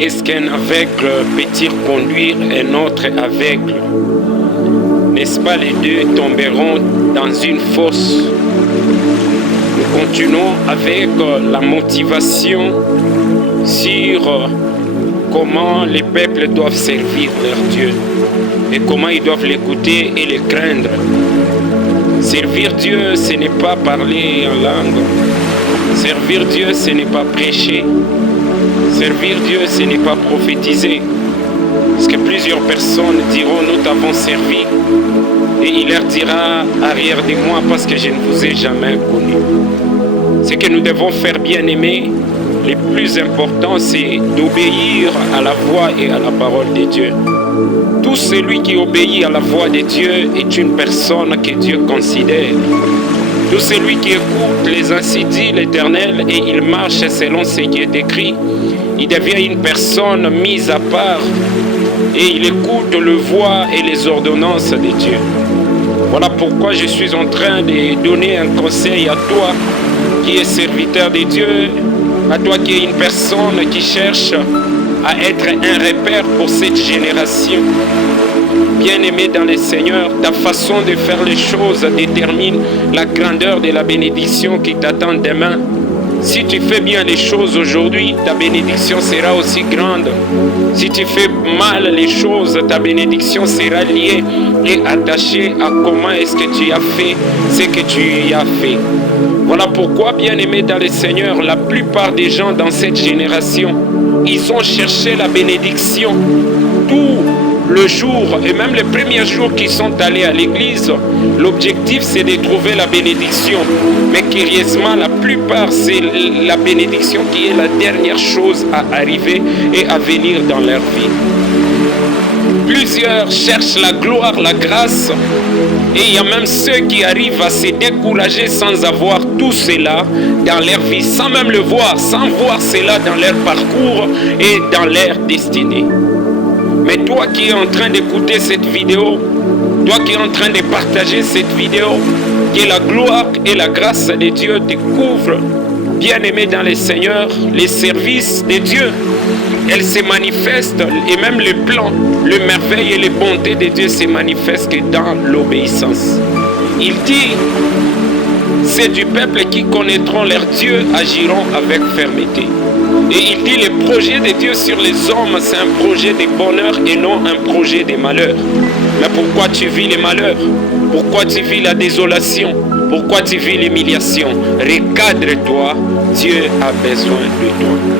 Est-ce qu'un aveugle peut-il conduire un autre aveugle? N'est-ce pas, les deux tomberont dans une fosse? Nous continuons avec la motivation sur comment les peuples doivent servir leur Dieu et comment ils doivent l'écouter et le craindre. Servir Dieu, ce n'est pas parler en langue. Servir Dieu, ce n'est pas prêcher. Servir Dieu, ce n'est pas prophétiser. Parce que plusieurs personnes diront, nous t'avons servi. Et il leur dira, arrière de moi, parce que je ne vous ai jamais connu. Ce que nous devons faire, bien-aimés, le plus important, c'est d'obéir à la voix et à la parole de Dieu. Tout celui qui obéit à la voix de Dieu est une personne que Dieu considère. Tout celui qui écoute les ainsi dit l'Éternel et il marche selon ce qui est écrit, il devient une personne mise à part et il écoute le voix et les ordonnances de Dieu. Voilà pourquoi je suis en train de donner un conseil à toi qui es serviteur de Dieu, à toi qui es une personne qui cherche à être un repère pour cette génération. Bien-aimé dans le Seigneur, ta façon de faire les choses détermine la grandeur de la bénédiction qui t'attend demain. Si tu fais bien les choses aujourd'hui, ta bénédiction sera aussi grande. Si tu fais mal les choses, ta bénédiction sera liée et attachée à comment est-ce que tu as fait ce que tu as fait. Voilà pourquoi, bien-aimé dans le Seigneur, la plupart des gens dans cette génération, ils ont cherché la bénédiction tout le jour et même les premiers jours qu'ils sont allés à l'église. L'objectif, c'est de trouver la bénédiction. Mais curieusement, la plupart, c'est la bénédiction qui est la dernière chose à arriver et à venir dans leur vie. Plusieurs cherchent la gloire, la grâce, et il y a même ceux qui arrivent à se décourager sans avoir tout cela dans leur vie, sans même le voir, sans voir cela dans leur parcours et dans leur destinée. Mais toi qui es en train d'écouter cette vidéo, toi qui es en train de partager cette vidéo, que la gloire et la grâce de Dieu te couvrent, bien-aimé dans le Seigneur, les services de Dieu, elles se manifestent, et même les plans, les merveilles et les bontés de Dieu se manifestent que dans l'obéissance. Il dit, c'est du peuple qui connaîtront leur Dieu, agiront avec fermeté. Et il dit, le projet de Dieu sur les hommes, c'est un projet de bonheur et non un projet de malheur. Mais pourquoi tu vis les malheurs? Pourquoi tu vis la désolation? Pourquoi tu vis l'humiliation? Recadre-toi, Dieu a besoin de toi.